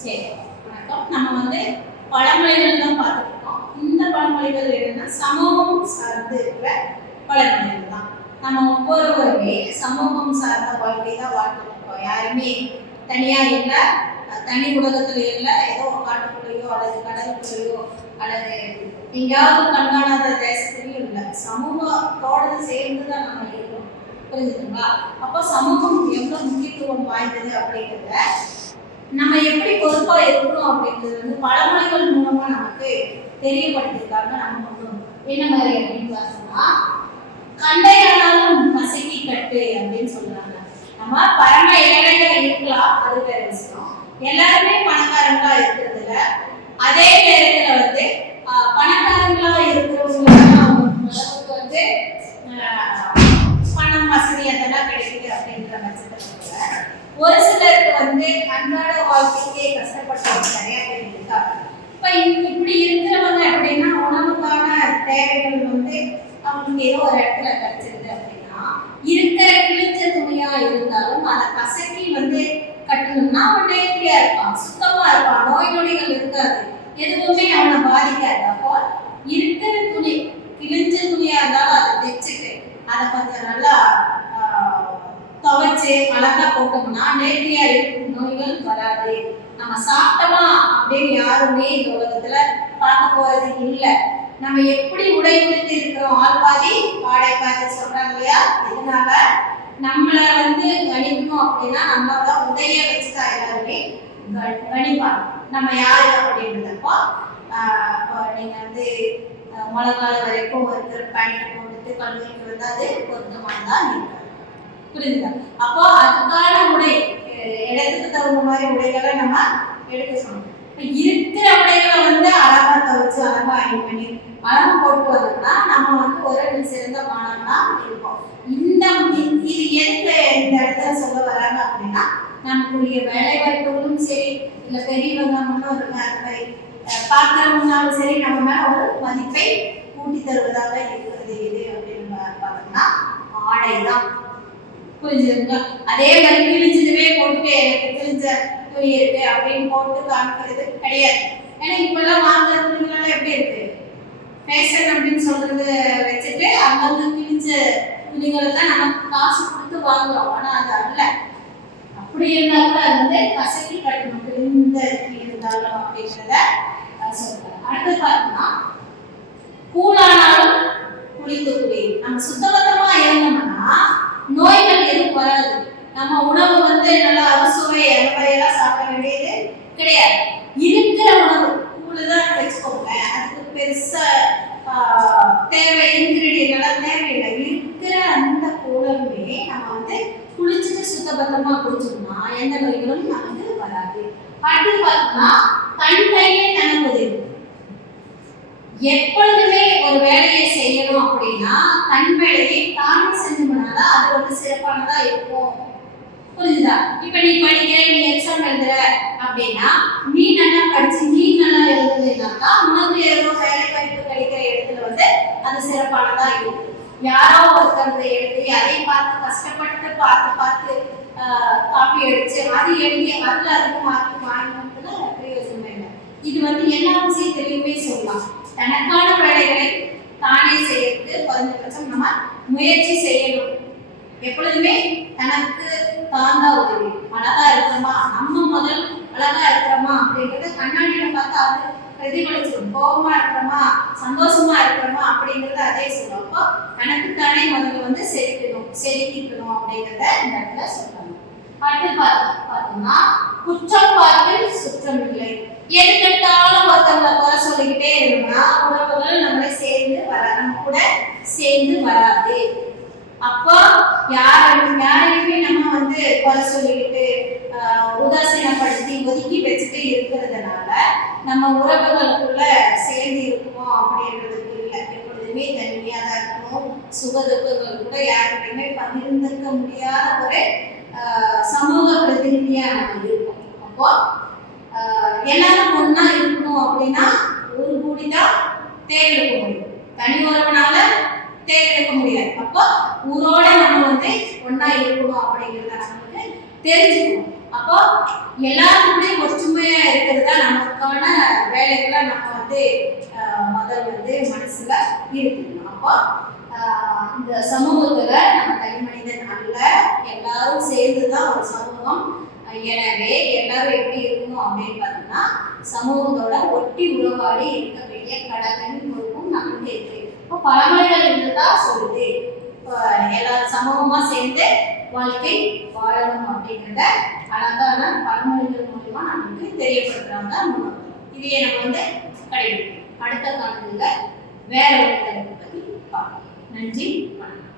சரி, வணக்கம். நம்ம பழமொழிகள் தான் பார்த்துருக்கோம். இந்த பழமொழிகள் என்னன்னா சமூகம் சார்ந்து இருக்கிற பழமொழிகள் தான். நம்ம ஒவ்வொருவருமே சமூகம் சார்ந்த வாழ்க்கை தான் வாழ்ந்துருக்கோம். யாருமே தனியா இல்லை, தனி உலகத்துல இல்லை, ஏதோ காட்டுக்குள்ளேயோ அல்லது கடலுக்குள்ளேயோ அல்லது எங்கேயாவது கண்காணாத தேசத்துலையும் இல்லை. சமூகத்தோடு சேர்ந்து தான் நம்ம இருக்கோம். புரிஞ்சுதுங்களா? அப்போ சமூகம் எவ்வளோ முக்கியத்துவம் வாய்ந்தது அப்படிங்கிறத நம்ம எப்படி பொறுப்பா இருக்கணும் அப்படிங்கிறது பழமொழிகள் மூலமா நமக்கு தெரியப்படுத்திருக்காங்க. நம்ம கொண்டு என்ன மாதிரி அப்படின்னு பார்த்தோம்னா, கண்டையானாலும் கசக்கி கட்டு அப்படின்னு சொல்றாங்க. நம்ம பரம ஏழையா இருக்கலாம், அது வேற விஷயம். எல்லாருமே பணக்காரங்களா இருக்கிறதுல அதே நேரத்துல பணக்காரங்களா இருக்கிறவங்க அளவுக்கு பணம் வசதி அதெல்லாம் கிடைக்குது அப்படிங்கிற பட்சத்துல ஒரு சிலருக்கு அன்றாட வாழ்க்கைக்கே கஷ்டப்பட்டவங்க நிறைய பேர் இருக்காங்க. இப்ப இப்படி இருக்கிறவங்க அப்படின்னா உணவுக்கான தேவைகள் அவங்களுக்கு ஏதோ ஒரு இடத்துல கிடைச்சிருது அப்படின்னா இருக்கிற கிழிஞ்ச துணியா இருந்தாலும் அதை கசக்கி கட்டணும்னா அவன் நேர்த்தியா இருப்பான், சுத்தமா இருப்பான், நோய் நொடிகள் இருக்காது, எதுவுமே அவனை பாதிக்காது. அப்போ இருக்கிற துணி கிழிஞ்ச துணியா இருந்தாலும் அதை தைச்சிட்டு அதை கொஞ்சம் நல்லா துவைச்சு அழகா போட்டோம்னா நேர்த்தியா இருக்கும், நோய்கள் வராது. நம்ம சாப்பிட்டோமா அப்படின்னு யாருமே இந்த உலகத்துல பார்க்க போறது இல்லை. நம்ம எப்படி உடை உடுத்தி இருக்கிறோம், ஆள் பாதி வாடகை பாதி சொல்றாங்க இல்லையா? இதனால நம்மளை கணிக்கணும் அப்படின்னா நம்மளோட உடைய வச்சுதான் எல்லாருமே கணிப்பாங்க நம்ம யாரு அப்படின்றதப்போ. நீங்க மழை காலம் வரைக்கும் இருக்கிற பேண்ட் போட்டுட்டு கல்லூரிக்கு அது பொருத்தமானதான் இருக்காது. புரியுதுதா? அப்போ அதுக்கான உடை இடத்துக்கு தகுந்த மாதிரி உடைகளை நம்ம எடுக்க சொல்லணும். இப்போ இருக்கிற உடைகளை அழகா துவைச்சு அழகா அயன் பண்ணி அழகா போட்டு வந்தோம்னா நம்ம ஒரு சிறந்த மாணவனா இருப்போம். இது எதுக்கு இந்த இடத்துல சொல்ல வராங்க அப்படின்னா, நமக்குரிய வேலை வாய்ப்புகளும் சரி, இல்லை பெரியவங்க முன்னோர்கள் பார்க்கிறவங்கனாலும் சரி, நம்ம மேல ஒரு மதிப்பை கூட்டி தருவதாக இருக்கிறது எது அப்படின்னு பார்த்தோம்னா ஆடை தான். புரிஞ்சுதுங்களா? அதே மாதிரி கிழிஞ்சதுவே போட்டுட்டு எனக்கு கிழிஞ்ச துணி இருக்கு அப்படின்னு போட்டு காமிக்கிறது கிடையாது. ஏன்னா இப்பெல்லாம் வாங்குற துணிகள்லாம் எப்படி இருக்கு, ஃபேஷன் அப்படின்னு சொல்றது வச்சுட்டு அங்கங்க கிழிஞ்ச துணிகளை தான் நமக்கு காசு கொடுத்து வாங்குறோம். ஆனா அது அல்ல. அப்படி இருந்தாலும் அது கசக்கி கட்டணும், கிழிந்த துணி இருந்தாலும் அப்படின்றத சொல்றாங்க. அடுத்து பார்த்தோம்னா, கூழானாலும் குளித்து குடி. நம்ம சுத்தபத்தமா இருந்தோம்னா நோய்கள் எதுவும் வராது. நம்ம உணவு நல்லா அறுசுவை எல்லாம் சாப்பிட வேண்டியது கிடையாது. இருக்கிற உணவு கூடுதான் வச்சுக்கோங்க, அதுக்கு பெருசா தேவை இன்கிரீடியன்ட் தேவையில்லை. இருக்கிற அந்த கூழமே நம்ம குளிச்சுட்டு சுத்தபத்தமா குடிச்சோம்னா எந்த நோய்களும் நமக்கு வராது. அடுத்து பார்த்தோம்னா, கண் கையே தனக்குது. எப்பொழுதுமே ஒரு வேலையை செய்யணும் அப்படின்னா தன் வேலையை தானே செஞ்சோம்னாதான் அது சிறப்பானதா இருக்கும். புரிஞ்சுதா? இப்ப நீ படிக்கிற, நீ எக்ஸாம் எழுதுற அப்படின்னா நீ நல்லா படிச்சு நீ நல்லா எழுதுனாக்கா உனக்கு ஏதோ வேலை வாய்ப்பு கிடைக்கிற இடத்துல அது சிறப்பானதா இருக்கும். யாரோ ஒருத்தர் எழுதி அதை பார்த்து கஷ்டப்பட்டு பார்த்து காப்பி அடிச்சு அது எழுதி அதுல அதிக மார்க் வாங்கினதுல பிரயோஜனமே இல்லை. இது எல்லா விஷயத்திலையுமே சொல்லலாம். தனக்கான வேலைகளை தானே செய்யறதுக்கு குறைந்தபட்சம் நம்ம முயற்சி செய்யணும். எப்பொழுதுமே தனக்கு தாந்தா உதவி. அழகா இருக்கிறோமா, நம்ம முதல் அழகா இருக்கிறோமா அப்படின்றத கண்ணாடியில பார்த்தா அது பிரதிபலிச்சிடும். கோபமா இருக்கிறோமா, சந்தோஷமா இருக்கிறோமா அப்படிங்கறத அதே சொல்லுவோம். அப்போ தனக்குத்தானே முதல்ல செதுக்கிக்கணும் அப்படிங்கிறத இந்த இடத்துல சொல்றாங்க. அடுத்து பார்த்தோம்னா, குற்றம் பார்த்து சுற்றம் இல்லை. எதுக்கெடுத்தாலும் ஒருத்தவங்களை குறை சொல்லிக்கிட்டே இருந்தோம்னா உறவுகள் நம்மளை நம்ம கூட சேர்ந்து வராது. அப்போ யாரையுமே நம்ம குறை சொல்லிக்கிட்டு உதாசீனப்படுத்தி ஒதுக்கி வச்சுட்டு இருக்கிறதுனால நம்ம உறவுகளுக்குள்ள சேர்ந்து இருக்குமோ அப்படின்றதுக்கு இல்லை. எப்பொழுதுமே தனிமையா தான் இருக்கணும். சுகதுக்கங்கள் கூட யாருக்குமே பகிர்ந்துக்க முடியாத ஒரு சமூக பிரதிநிதியா நம்ம இருக்கோம். அப்போ எல்லாரும் ஒன்னா இருக்கணும் அப்படின்னா ஒரு கூடிதான் தேர்ந்தெடுக்க முடியும், தனி ஒருவனால தேர்ந்தெடுக்க முடியாது. அப்போ ஊரோட நம்ம ஒன்னா இருக்கணும் அப்படிங்கிறத நமக்கு தெரிஞ்சுக்கணும். அப்போ எல்லாருக்குமே ஒற்றுமையா இருக்கிறது தான் நமக்கான வேலைகளை நம்ம வந்து முதல் வந்து மனசுல இருக்கணும். அப்போ இந்த சமூகத்துல நம்ம தனி மனிதன் அல்ல, எல்லாரும் சேர்ந்துதான் ஒரு சமூகம். எனவே எல்லாரும் எப்படி இருக்கணும் அப்படின்னு பார்த்தோம்னா சமூகத்தோட ஒட்டி உறவாடி இருக்க வேண்டிய கடமையும் பொறுப்பும் நமக்கு இருக்கு. இப்போ பழமொழிகள் இருந்துதான் சொல்லுது எல்லாரும் சமூகமா சேர்ந்து வாழ்க்கை வாழணும் அப்படிங்கிறத அழகான பழமொழிகள் மூலமா நமக்கு தெரியப்படுத்துறாங்க முன்னோர்கள். இதையே நம்ம வந்து கடைபிடிக்கணும். அடுத்த காலத்துல வேற ஒரு தலைப்பு பத்தி பார்க்கலாம். நன்றி, வணக்கம்.